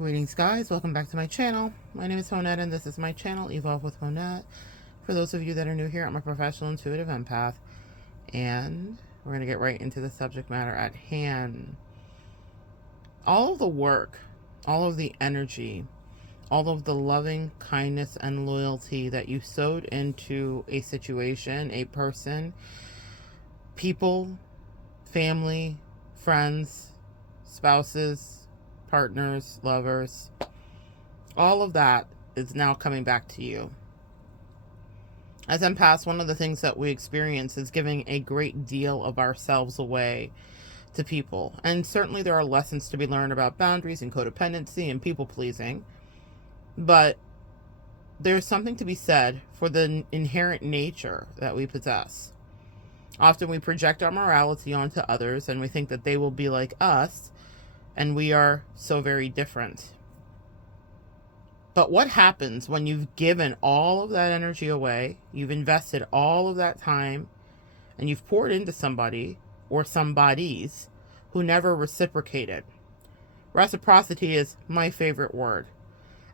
Greetings, guys. Welcome back to my channel. My name is Monette, and this is my channel, Evolve with Monette. For those of you that are new here, I'm a professional intuitive empath, and we're going to get right into the subject matter at hand. All of the work, all of the energy, all of the loving kindness and loyalty that you sowed into a situation, a person, people, family, friends, spouses, partners, lovers, all of that is now coming back to you. As empaths, one of the things that we experience is giving a great deal of ourselves away to people. And certainly there are lessons to be learned about boundaries and codependency and people pleasing. But there's something to be said for the inherent nature that we possess. Often we project our morality onto others and we think that they will be like us, and we are so very different. But what happens when you've given all of that energy away, you've invested all of that time, and you've poured into somebody or somebodies who never reciprocated? Reciprocity is my favorite word.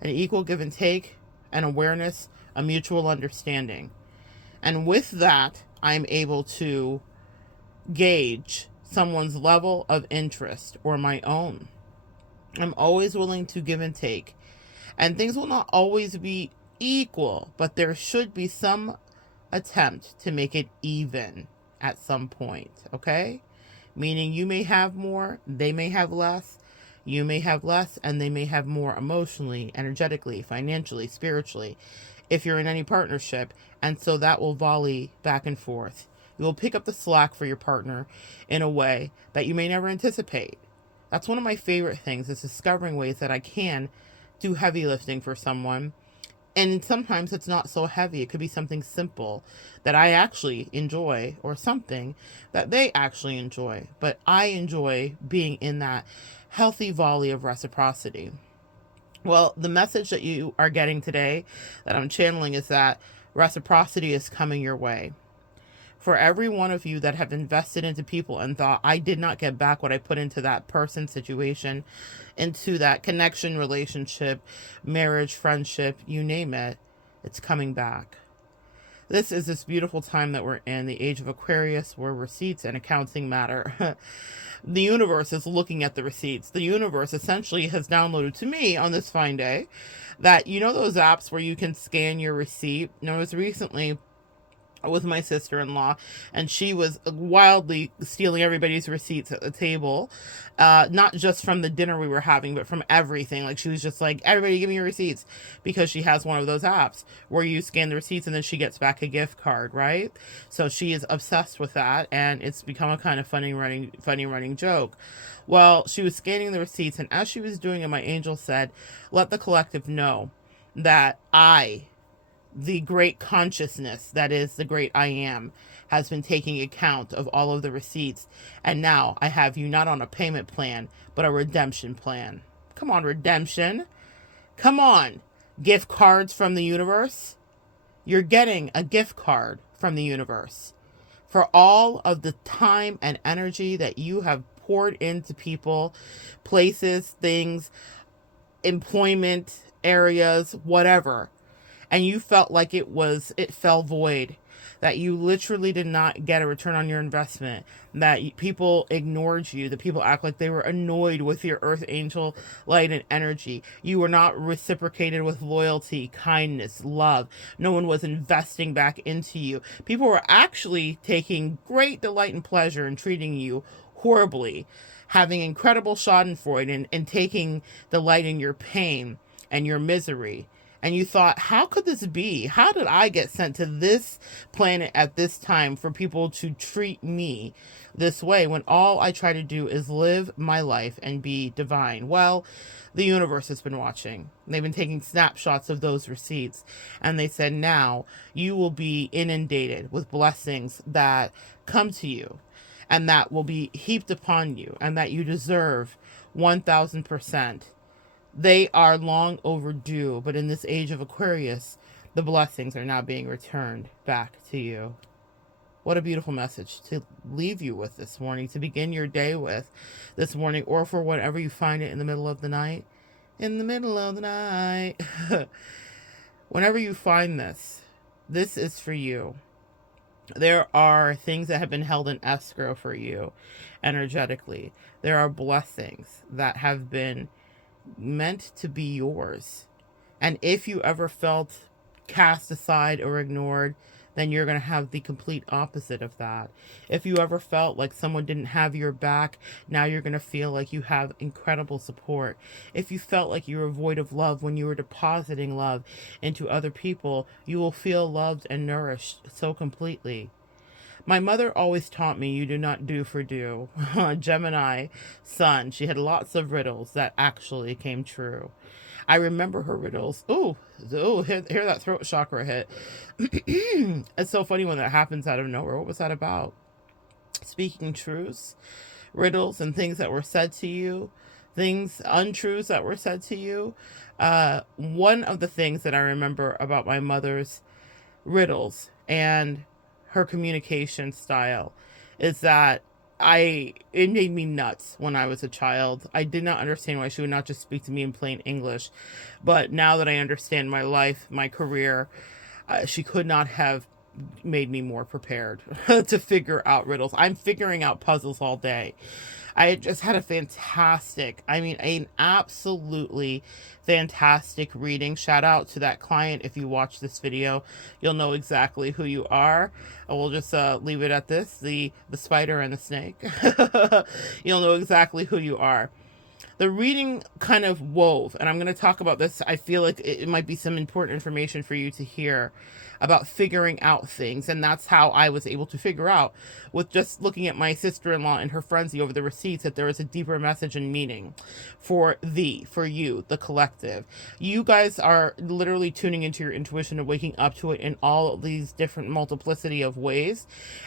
An equal give and take, an awareness, a mutual understanding. And with that, I'm able to gauge someone's level of interest or my own. I'm always willing to give and take. And things will not always be equal, but there should be some attempt to make it even at some point, okay? Meaning you may have more, they may have less, you may have less, and they may have more emotionally, energetically, financially, spiritually, if you're in any partnership. And so that will volley back and forth. You will pick up the slack for your partner in a way that you may never anticipate. That's one of my favorite things, is discovering ways that I can do heavy lifting for someone. And sometimes it's not so heavy. It could be something simple that I actually enjoy, or something that they actually enjoy. But I enjoy being in that healthy volley of reciprocity. Well, the message that you are getting today that I'm channeling is that reciprocity is coming your way. For every one of you that have invested into people and thought, I did not get back what I put into that person, situation, into that connection, relationship, marriage, friendship, you name it, it's coming back. This is this beautiful time that we're in, the age of Aquarius, where receipts and accounting matter. The universe is looking at the receipts. The universe essentially has downloaded to me on this fine day that, you know, those apps where you can scan your receipt. And I was recently with my sister-in-law, and she was wildly stealing everybody's receipts at the table, not just from the dinner we were having, but from everything. Like, she was just like, everybody give me your receipts, because she has one of those apps where you scan the receipts and then she gets back a gift card, right? So she is obsessed with that, and it's become a kind of funny running joke. Well, she was scanning the receipts, and as she was doing it, my angel said, let the collective know that the great consciousness that is the great I am, has been taking account of all of the receipts. And now I have you not on a payment plan, but a redemption plan. Come on, redemption. Come on. Gift cards from the universe. You're getting a gift card from the universe for all of the time and energy that you have poured into people, places, things, employment areas, whatever. And you felt like it fell void, that you literally did not get a return on your investment, that people ignored you, that people act like they were annoyed with your earth angel light and energy. You were not reciprocated with loyalty, kindness, love. No one was investing back into you. People were actually taking great delight and pleasure in treating you horribly, having incredible schadenfreude, and taking delight in your pain and your misery. And you thought, how could this be? How did I get sent to this planet at this time for people to treat me this way, when all I try to do is live my life and be divine? Well, the universe has been watching. They've been taking snapshots of those receipts. And they said, now you will be inundated with blessings that come to you, and that will be heaped upon you, and that you deserve 1000%. They are long overdue, but in this age of Aquarius, the blessings are now being returned back to you. What a beautiful message to leave you with this morning, to begin your day with this morning, or for whatever you find it in the middle of the night. in the middle of the night. Whenever you find this, this is for you. There are things that have been held in escrow for you energetically. There are blessings that have been meant to be yours. And if you ever felt cast aside or ignored, then you're going to have the complete opposite of that. If you ever felt like someone didn't have your back, now you're going to feel like you have incredible support. If you felt like you were void of love when you were depositing love into other people, you will feel loved and nourished so completely. My mother always taught me you do not do for do. Gemini sun. She had lots of riddles that actually came true. I remember her riddles. Hear that throat chakra hit. It's so funny when that happens out of nowhere. What was that about? Speaking truths, riddles, and things that were said to you, things, untruths that were said to you. One of the things that I remember about my mother's riddles and her communication style is that it made me nuts when I was a child. I did not understand why she would not just speak to me in plain English. But now that I understand my life, my career, she could not have made me more prepared to figure out riddles. I'm figuring out puzzles all day. I just had a fantastic, I mean, an absolutely fantastic reading. Shout out to that client. If you watch this video, you'll know exactly who you are. I will just leave it at this, the spider and the snake. You'll know exactly who you are. The reading kind of wove, and I'm going to talk about this. I feel like it might be some important information for you to hear about figuring out things. And that's how I was able to figure out, with just looking at my sister-in-law and her frenzy over the receipts, that there is a deeper message and meaning for you, the collective. You guys are literally tuning into your intuition and waking up to it in all of these different multiplicity of ways.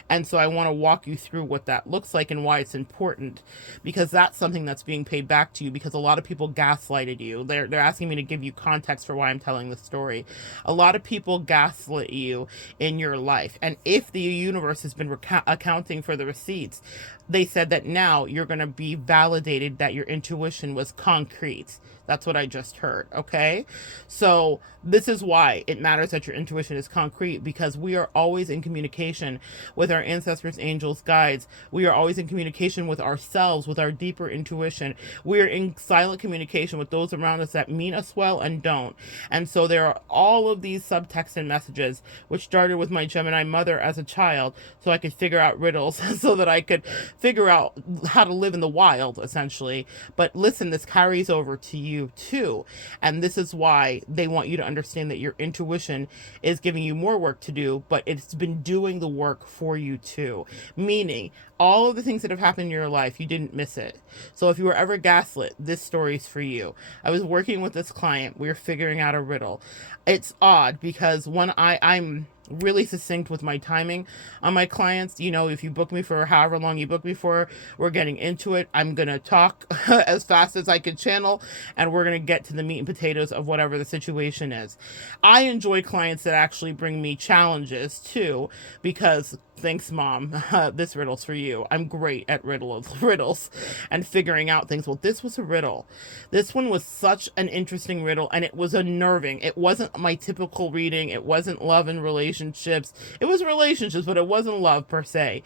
And so I want to walk you through what that looks like and why it's important, because that's something that's being paid back to you, because a lot of people gaslighted you. They're asking me to give you context for why I'm telling the story. A lot of people gaslit you in your life. And if the universe has been accounting for the receipts, they said that now you're going to be validated that your intuition was concrete. That's what I just heard. Okay. So this is why it matters that your intuition is concrete, because we are always in communication with our ancestors, angels, guides. We are always in communication with ourselves, with our deeper intuition. We are in silent communication with those around us that mean us well and don't. And so there are all of these subtext and messages, which started with my Gemini mother as a child, so I could figure out riddles, so that I could figure out how to live in the wild, essentially. But listen, this carries over to you too. And this is why they want you to understand that your intuition is giving you more work to do, but it's been doing the work for you too. Meaning, all of the things that have happened in your life, you didn't miss it. So if you were ever gaslit, this story is for you. I was working with this client. We were figuring out a riddle. It's odd because when I'm really succinct with my timing on my clients. You know, if you book me for however long you book me for, we're getting into it. I'm going to talk as fast as I can channel, and we're going to get to the meat and potatoes of whatever the situation is. I enjoy clients that actually bring me challenges too, because thanks, Mom. This riddle's for you. I'm great at riddles and figuring out things. Well, this was a riddle. This one was such an interesting riddle, and it was unnerving. It wasn't my typical reading. It wasn't love and relationships. It was relationships, but it wasn't love per se.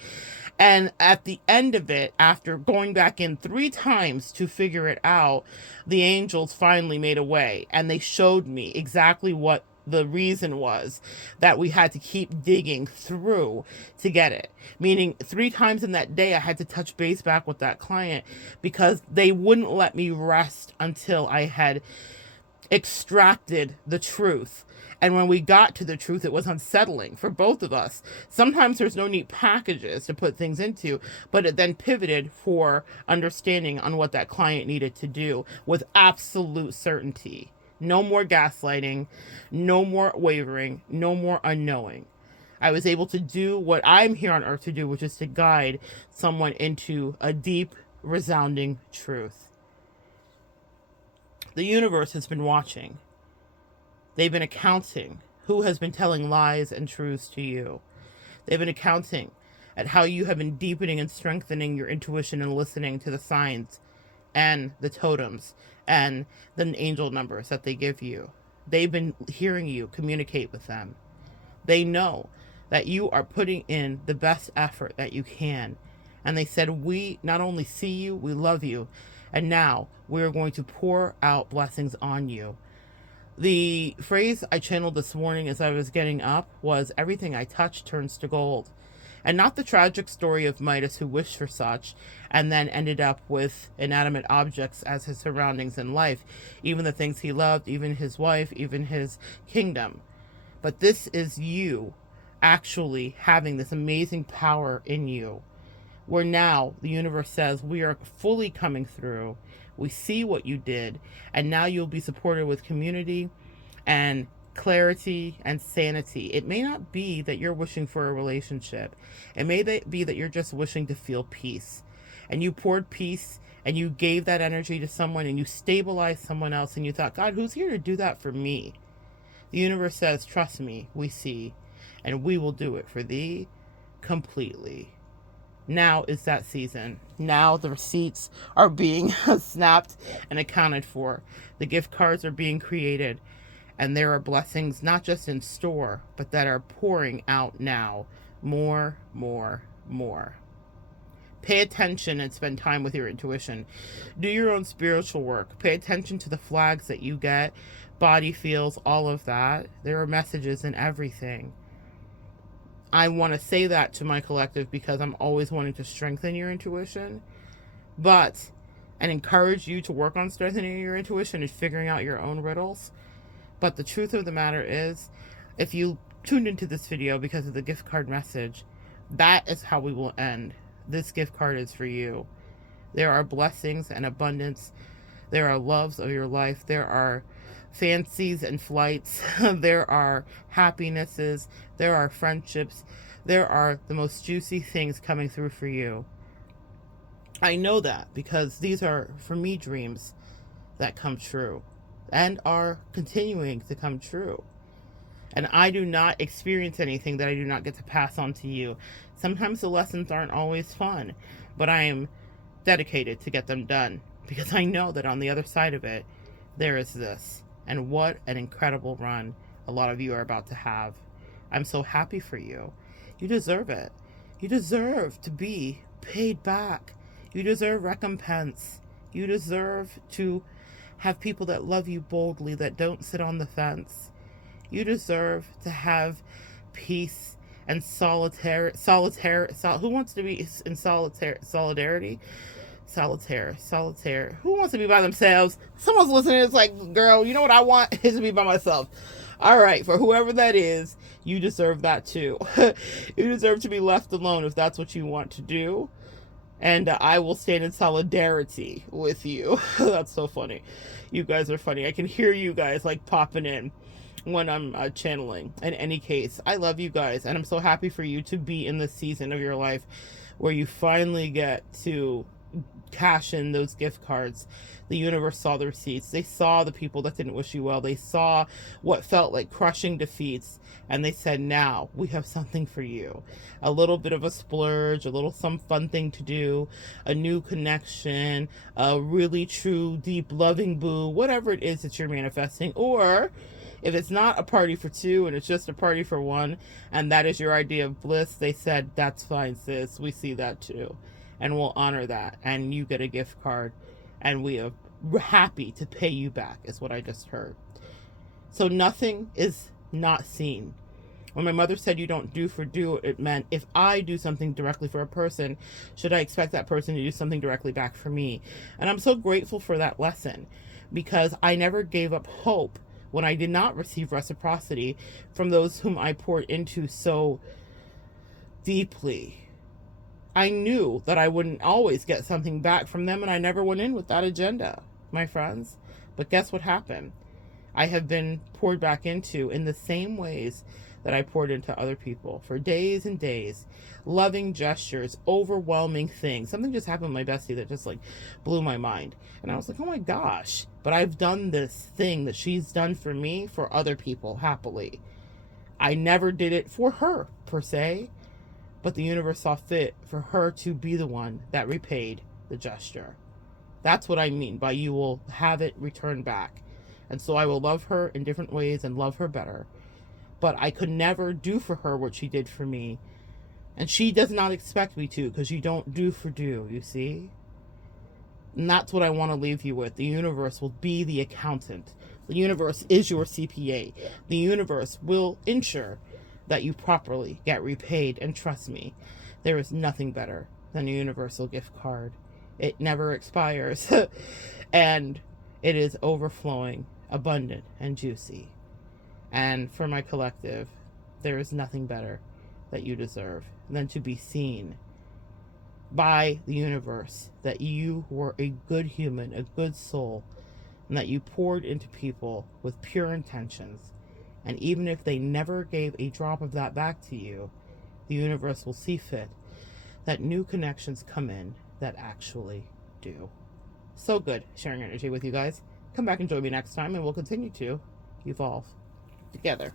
And at the end of it, after going back in 3 times to figure it out, the angels finally made a way, and they showed me exactly what the reason was that we had to keep digging through to get it. Meaning 3 times in that day, I had to touch base back with that client because they wouldn't let me rest until I had extracted the truth. And when we got to the truth, it was unsettling for both of us. Sometimes there's no neat packages to put things into, but it then pivoted for understanding on what that client needed to do with absolute certainty. No more gaslighting, no more wavering, no more unknowing. I was able to do what I'm here on earth to do, which is to guide someone into a deep, resounding truth. The universe has been watching. They've been accounting who has been telling lies and truths to you. They've been accounting at how you have been deepening and strengthening your intuition and listening to the signs and the totems and the angel numbers that they give you. They've been hearing you communicate with them. They know that you are putting in the best effort that you can. And they said, we not only see you, we love you. And now we're going to pour out blessings on you. The phrase I channeled this morning as I was getting up was, everything I touch turns to gold. And not the tragic story of Midas, who wished for such and then ended up with inanimate objects as his surroundings in life, even the things he loved, even his wife, even his kingdom. But this is you actually having this amazing power in you, where now the universe says, we are fully coming through. We see what you did, and now you'll be supported with community and clarity and sanity. It may not be that you're wishing for a relationship. It may be that you're just wishing to feel peace. And you poured peace and you gave that energy to someone and you stabilized someone else, and you thought, God, who's here to do that for me? The universe says, trust me, we see, and we will do it for thee completely. Now is that season. Now the receipts are being snapped and accounted for. The gift cards are being created. And there are blessings not just in store, but that are pouring out now. More, more, more. Pay attention and spend time with your intuition. Do your own spiritual work. Pay attention to the flags that you get. Body feels, all of that. There are messages in everything. I want to say that to my collective because I'm always wanting to strengthen your intuition, and encourage you to work on strengthening your intuition and figuring out your own riddles. But the truth of the matter is, if you tuned into this video because of the gift card message, that is how we will end. This gift card is for you. There are blessings and abundance. There are loves of your life. There are fancies and flights. There are happinesses. There are friendships. There are the most juicy things coming through for you. I know that because these are, for me, dreams that come true and are continuing to come true. And I do not experience anything that I do not get to pass on to you. Sometimes the lessons aren't always fun, but I am dedicated to get them done because I know that on the other side of it, there is this. And what an incredible run a lot of you are about to have. I'm so happy for you. You deserve it. You deserve to be paid back. You deserve recompense. You deserve to have people that love you boldly, that don't sit on the fence. You deserve to have peace and solitaire. Who wants to be in solidarity? Solitaire. Who wants to be by themselves? Someone's listening. It's like, girl, you know what I want is to be by myself. All right, for whoever that is, you deserve that too. You deserve to be left alone if that's what you want to do. And I will stand in solidarity with you. That's so funny. You guys are funny. I can hear you guys like popping in when I'm channeling. In any case, I love you guys, and I'm so happy for you to be in this season of your life where you finally get to cash in those gift cards. The universe saw the receipts. They saw the people that didn't wish you well. They saw what felt like crushing defeats, and they said, now we have something for you. A little bit of a splurge, a little some fun thing to do, a new connection, a really true deep loving boo, whatever it is that you're manifesting. Or if it's not a party for two and it's just a party for one, and that is your idea of bliss, they said, that's fine, sis. We see that too. And we'll honor that. And you get a gift card. And we are happy to pay you back, is what I just heard. So nothing is not seen. When my mother said you don't do for do, it meant if I do something directly for a person, should I expect that person to do something directly back for me? And I'm so grateful for that lesson, because I never gave up hope when I did not receive reciprocity from those whom I poured into so deeply. I knew that I wouldn't always get something back from them, and I never went in with that agenda, my friends. But guess what happened? I have been poured back into in the same ways that I poured into other people for days and days. Loving gestures, overwhelming things. Something just happened with my bestie that just like blew my mind. And I was like, oh my gosh. But I've done this thing that she's done for me for other people happily. I never did it for her, per se. But the universe saw fit for her to be the one that repaid the gesture. That's what I mean by you will have it returned back. And so I will love her in different ways and love her better. But I could never do for her what she did for me. And she does not expect me to, because you don't do for do, you see? And that's what I want to leave you with. The universe will be the accountant. The universe is your CPA. The universe will ensure that you properly get repaid. And trust me, there is nothing better than a universal gift card. It never expires. And it is overflowing, abundant, and juicy. And for my collective, there is nothing better that you deserve than to be seen by the universe that you were a good human, a good soul, and that you poured into people with pure intentions. And even if they never gave a drop of that back to you, the universe will see fit that new connections come in that actually do. So good sharing energy with you guys. Come back and join me next time, and we'll continue to evolve together.